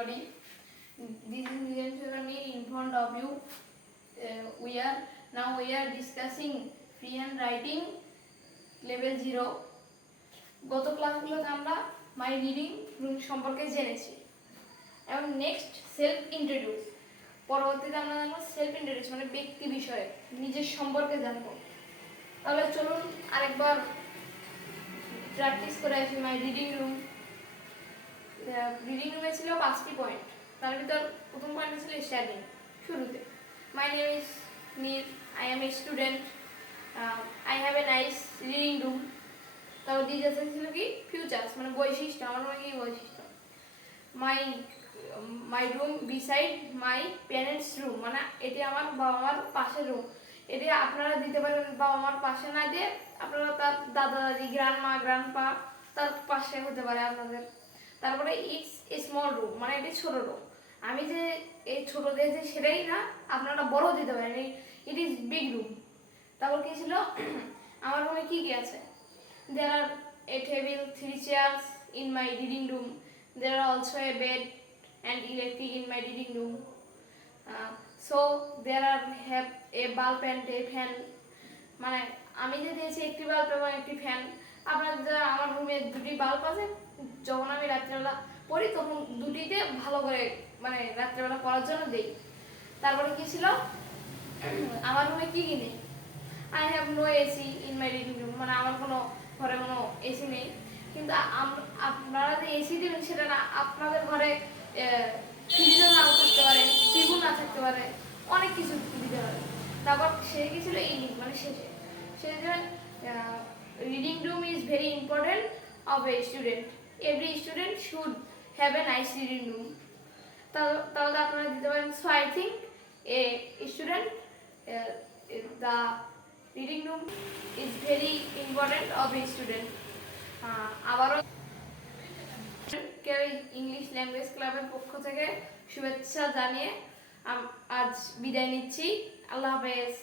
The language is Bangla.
everybody. This is Niranjan me in front of you. Uh, we are now we are discussing free hand writing level 0. গত ক্লাসগুলোতে আমরা মাই রিডিং রুম সম্পর্কে জেনেছি এবং নেক্সট সেলফ ইন্ট্রোডিউস পরবর্তীতে আমরা জানব সেলফ ইন্ট্রোডিউস মানে ব্যক্তি বিষয়ে নিজের সম্পর্কে জানব তাহলে চলুন আরেকবার প্র্যাকটিস করে আসি মাই রিডিং রুম রিডিং রুমে ছিল পাঁচটি পয়েন্ট তার ভিতর প্রথম পয়েন্ট ছিল স্টাডিং শুরুতে। My name is Nir I am a student I have a nice reading room তারপর দ্বিতীয়তে ছিল কি? ফিউচার্স মানে বৈশিষ্ট্য, আমার মানে কি বৈশিষ্ট্য। My my room beside my parents room মানে এটি আমার বাবা মার পাশের রুম এটি আপনারা দিতে পারেন বাবা মার পাশে না দিয়ে আপনারা তার দাদা দাদি গ্রান্ড মা গ্রান্ড পা তার পাশে হতে পারে আপনাদের। তারপরে ইটস এ স্মল রুম মানে এটি ছোট রুম আমি যে এই ছোট দিয়েছি সেটাই না, আপনারা বড় দিতে পারেন। ইট ইজ বিগ রুম তারপর কি ছিল? আমার মনে কি কি আছে? There are a table three chairs in my reading room there are also a bed and electric in my reading room so there are have a bulb and a fan মানে আমি যে দিয়েছি একটি বাল্ব এবং একটি ফ্যান আপনার যা আমার রুমে দুটি বাল্ব আছে, যখন আমি রাত্রেবেলা পড়ি, তখন দুটিতে ভালো করে মানে রাত্রেবেলা পড়ার জন্য দেই। তারপরে কি ছিল? আমার রুমে কি কি নেই? I have no AC in my reading room মানে আমার কোনো ঘরে কোনো এসি নেই। কিন্তু আপনারা যে এসি দেবেন, সেটা না, আপনাদের ঘরে ফ্রিজও নাও থাকতে পারে টিভু না থাকতে পারে, অনেক কিছু দিতে পারে। তারপর সে কি ছিল? ইনিং মানে শেষে সে reading room is very important of a student every student should have a nice reading room তাহলে আপনারা দিতে পারেন। So I think a student the reading room is very important of a student আবারও ইংলিশ ল্যাঙ্গুয়েজ ক্লাবের পক্ষ থেকে শুভেচ্ছা জানিয়ে আজ বিদায় নিচ্ছি। আল্লাহ হাফেজ।